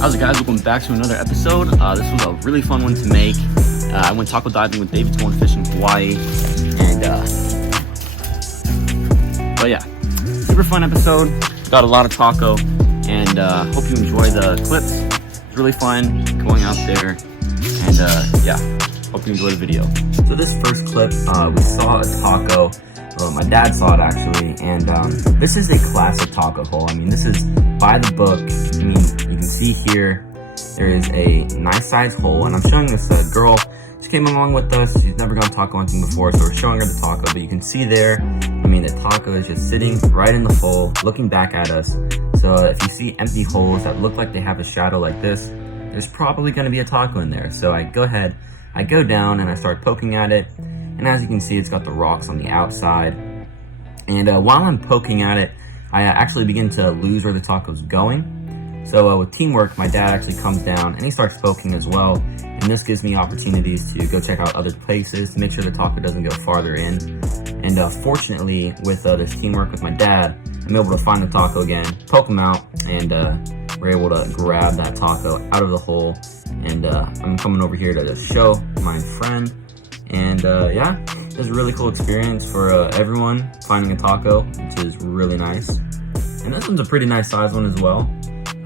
How's it, guys? Welcome back to another episode. This was a really fun one to make. I went taco diving with David going fishing in Hawaii, and but yeah, super fun episode. Got a lot of taco, and hope you enjoy the clips. It's really fun going out there, and yeah, hope you enjoy the video. So this first clip, we saw a taco. My dad saw it actually, and this is a classic taco hole. I mean, this is by the book. I mean, you can see here there is a nice size hole, and I'm showing this girl. She came along with us. She's never gone taco hunting before, so we're showing her the taco. But you can see there, I mean, the taco is just sitting right in the hole, looking back at us. So if you see empty holes that look like they have a shadow like this, there's probably going to be a taco in there. So I go ahead, I go down, and I start poking at it. And as you can see, it's got the rocks on the outside. And while I'm poking at it, I actually begin to lose where the taco's going. So with teamwork, my dad actually comes down and he starts poking as well. And this gives me opportunities to go check out other places to make sure the taco doesn't go farther in. And fortunately, with this teamwork with my dad, I'm able to find the taco again, poke him out, and we're able to grab that taco out of the hole. And I'm coming over here to just show my friend. And yeah, it was a really cool experience for everyone finding a taco, which is really nice. And this one's a pretty nice size one as well.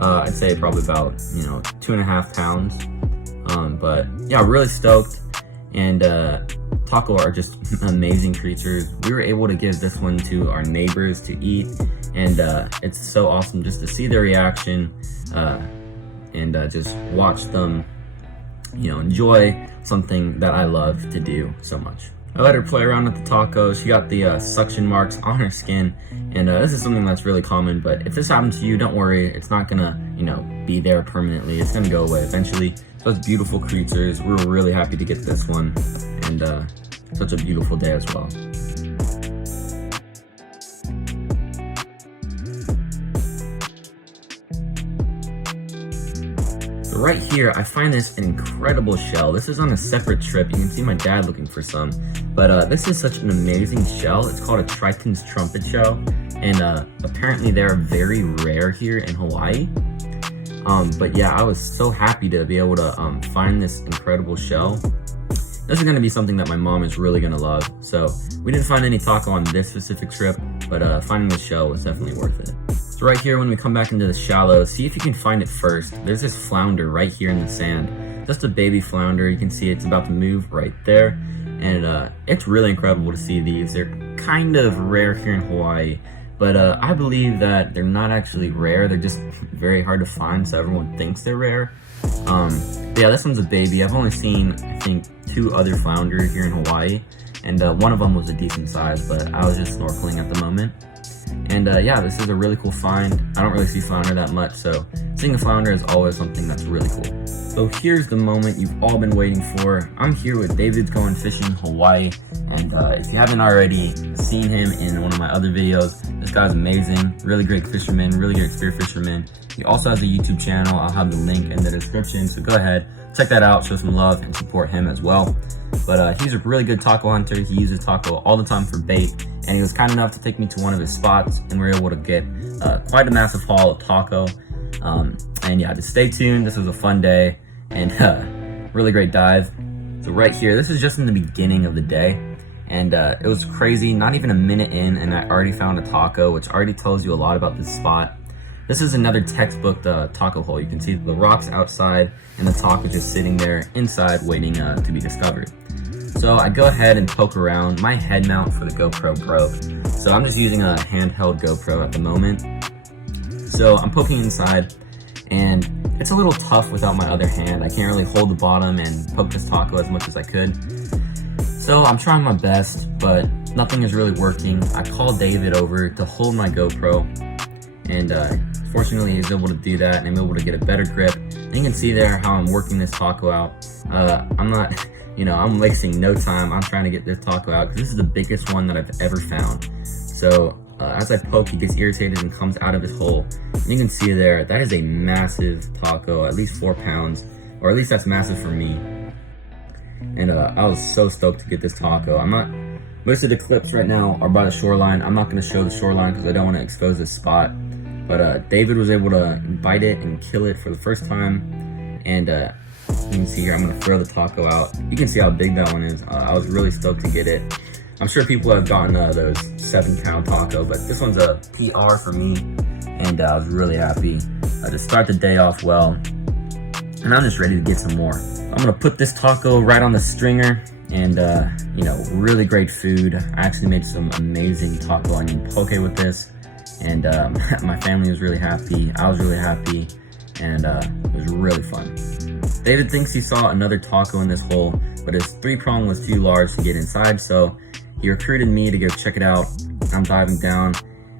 I'd say probably about, 2.5 pounds. But yeah, really stoked. And taco are just amazing creatures. We were able to give this one to our neighbors to eat. And it's so awesome just to see their reaction and just watch them enjoy something that I love to do so much. I let her play around with the taco. She got the suction marks on her skin, and this is something that's really common, but if this happens to you, don't worry. It's not gonna, be there permanently. It's gonna go away eventually. So it's beautiful creatures. We're really happy to get this one, and such a beautiful day as well. Right here, I find this incredible shell. This is on a separate trip. You can see my dad looking for some, but this is such an amazing shell. It's called a Triton's trumpet shell, and apparently they're very rare here in Hawaii. But yeah, I was so happy to be able to find this incredible shell. This is going to be something that my mom is really going to love. So we didn't find any taco on this specific trip, but finding the shell was definitely worth it. So right here, when we come back into the shallow, see if you can find it first. There's this flounder right here in the sand. Just a baby flounder. You can see it's about to move right there. And it's really incredible to see these. They're kind of rare here in Hawaii. But I believe that they're not actually rare. They're just very hard to find, so everyone thinks they're rare. But yeah, this one's a baby. I've only seen, I think, 2 other flounders here in Hawaii. And one of them was a decent size, but I was just snorkeling at the moment. And yeah, this is a really cool find. I don't really see flounder that much, so seeing a flounder is always something that's really cool. So here's the moment you've all been waiting for. I'm here with David's Going Fishing Hawaii, and if you haven't already seen him in one of my other videos, this guy's amazing, really great fisherman, really great spear fisherman. He also has a YouTube channel. I'll have the link in the description, so go ahead, check that out, show some love, and support him as well. But he's a really good taco hunter. He uses taco all the time for bait, and he was kind enough to take me to one of his spots, and we were able to get quite a massive haul of taco. And yeah, just stay tuned. This was a fun day, and really great dive. So right here, this is just in the beginning of the day, and it was crazy. Not even a minute in, and I already found a taco, which already tells you a lot about this spot. This is another textbook taco hole. You can see the rocks outside and the taco just sitting there inside waiting to be discovered. So I go ahead and poke around. My head mount for the GoPro broke, so I'm just using a handheld GoPro at the moment. So I'm poking inside, and it's a little tough without my other hand. I can't really hold the bottom and poke this taco as much as I could. So I'm trying my best, but nothing is really working. I called David over to hold my GoPro, and fortunately he was able to do that, and I'm able to get a better grip. And you can see there how I'm working this taco out. I'm not, I'm wasting no time. I'm trying to get this taco out because this is the biggest one that I've ever found. So as I poke, he gets irritated and comes out of his hole. And you can see there, that is a massive taco, at least 4 pounds, or at least that's massive for me. And I was so stoked to get this taco. Most of the clips right now are by the shoreline. I'm not going to show the shoreline because I don't want to expose this spot. But David was able to bite it and kill it for the first time. And you can see here, I'm gonna throw the taco out. You can see how big that one is. I was really stoked to get it. I'm sure people have gotten those 7-pound taco, but this one's a PR for me. And I was really happy to start the day off well. And I'm just ready to get some more. I'm gonna put this taco right on the stringer. And you know, really great food. I actually made some amazing taco onion poke with this. And my family was really happy. I was really happy. And it was really fun. David thinks he saw another taco in this hole, but his 3-prong was too large to get inside, so he recruited me to go check it out. I'm diving down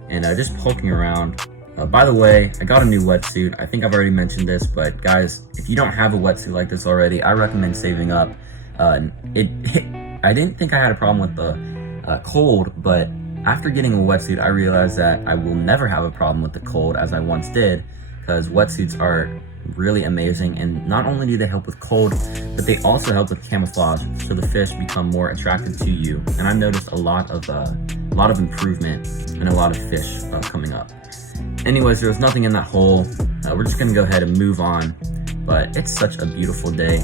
and just poking around. By the way, I got a new wetsuit. I think I've already mentioned this, but guys, if you don't have a wetsuit like this already, I recommend saving up. I didn't think I had a problem with the cold, but after getting a wetsuit, I realized that I will never have a problem with the cold as I once did, because wetsuits are really amazing, and not only do they help with cold, but they also help with camouflage, so the fish become more attracted to you. And I've noticed a lot of improvement and a lot of fish coming up. Anyways, there was nothing in that hole. We're just gonna go ahead and move on, but it's such a beautiful day.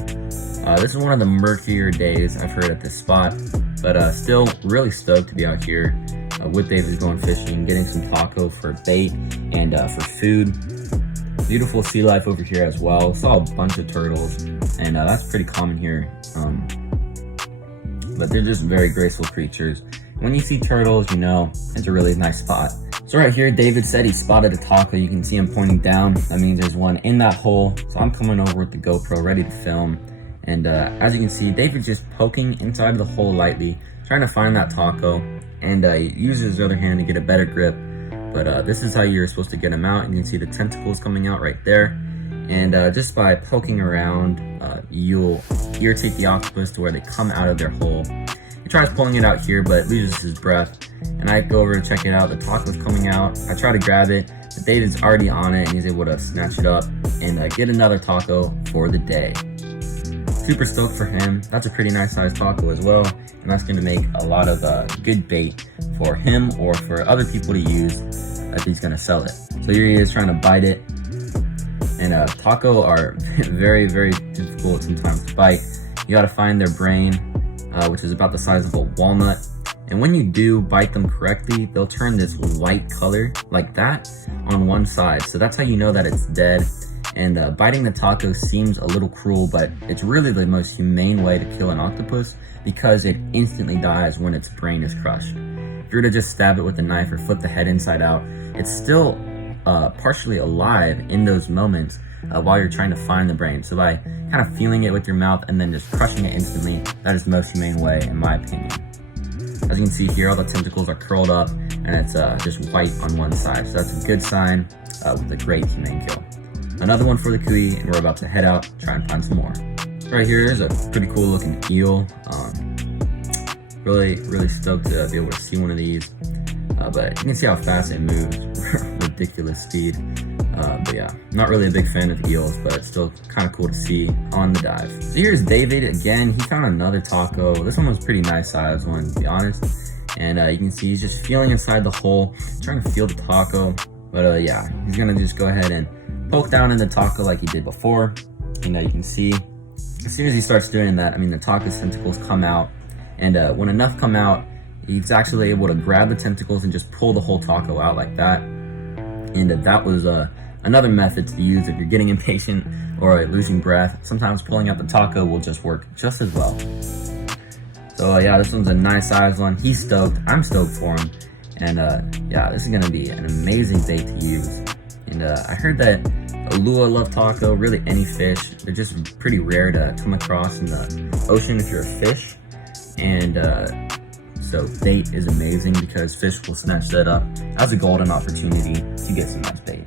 This is one of the murkier days I've heard at this spot, but still really stoked to be out here with David going fishing, getting some taco for bait and for food. Beautiful sea life over here as well. Saw a bunch of turtles, and that's pretty common here. But they're just very graceful creatures. When you see turtles, you know it's a really nice spot. So right here, David said he spotted a taco. You can see him pointing down. That means there's one in that hole. So I'm coming over with the GoPro ready to film. And as you can see, David's just poking inside of the hole lightly, trying to find that taco. And he uses his other hand to get a better grip. But this is how you're supposed to get them out. You can see the tentacles coming out right there. And just by poking around, you'll irritate the octopus to where they come out of their hole. He tries pulling it out here, but loses his breath. And I go over to check it out. The taco's coming out. I try to grab it, but David's already on it, and he's able to snatch it up and get another taco for the day. Super stoked for him. That's a pretty nice sized taco as well. And that's gonna make a lot of good bait for him or for other people to use if he's gonna sell it. So here he is trying to bite it. And taco are very, very difficult sometimes to bite. You gotta find their brain, which is about the size of a walnut. And when you do bite them correctly, they'll turn this white color like that on one side. So that's how you know that it's dead. And biting the taco seems a little cruel, but it's really the most humane way to kill an octopus because it instantly dies when its brain is crushed. If you were to just stab it with a knife or flip the head inside out, it's still partially alive in those moments while you're trying to find the brain. So by kind of feeling it with your mouth and then just crushing it instantly, that is the most humane way in my opinion. As you can see here, all the tentacles are curled up and it's just white on one side. So that's a good sign with a great humane kill. Another one for the kui, and we're about to head out, try and find some more. Right here is a pretty cool looking eel. Really stoked to be able to see one of these. But you can see how fast it moves, ridiculous speed. But yeah, not really a big fan of eels, but it's still kind of cool to see on the dive. So here's David again. He found another taco. This one was pretty nice size one, to be honest. And you can see he's just feeling inside the hole, trying to feel the taco. But yeah, he's gonna just go ahead and poke down in the taco like he did before. And you can see, as soon as he starts doing that, I mean, the taco's tentacles come out. And when enough come out, he's actually able to grab the tentacles and just pull the whole taco out like that. And that was another method to use if you're getting impatient or losing breath. Sometimes pulling out the taco will just work just as well. So yeah, this one's a nice size one. He's stoked. I'm stoked for him. And yeah, this is gonna be an amazing bait to use. And I heard that Alua love taco, really any fish. They're just pretty rare to come across in the ocean if you're a fish. And so bait is amazing because fish will snatch that up as a golden opportunity to get some nice bait.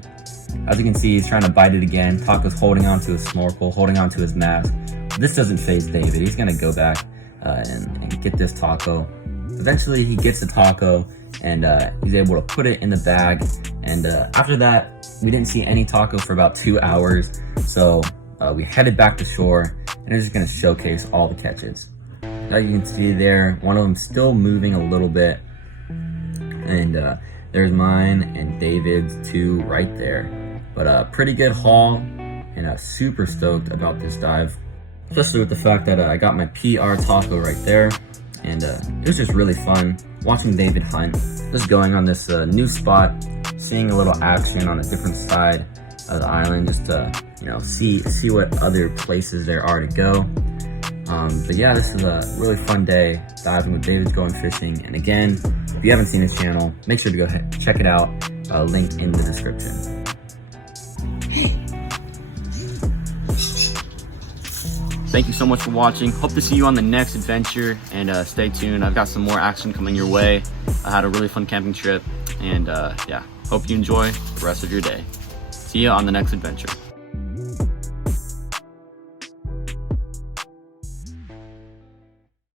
As you can see, he's trying to bite it again. Taco's holding onto his snorkel, holding onto his mask. This doesn't faze David. He's gonna go back and get this taco. Eventually he gets the taco and he's able to put it in the bag. And after that, we didn't see any taco for about 2 hours. So we headed back to shore and we're just gonna showcase all the catches. As you can see there, one of them still moving a little bit. And There's mine and David's too right there. But pretty good haul, and super stoked about this dive, especially with the fact that I got my PR taco right there, and it was just really fun watching David hunt, just going on this new spot, seeing a little action on a different side of the island, just to see what other places there are to go. But yeah, this is a really fun day diving with David's Going Fishing. And again, if you haven't seen his channel, make sure to go ahead check it out. Link in the description. Thank you so much for watching. Hope to see you on the next adventure, and stay tuned. I've got some more action coming your way. I had a really fun camping trip, and yeah, hope you enjoy the rest of your day. See you on the next adventure.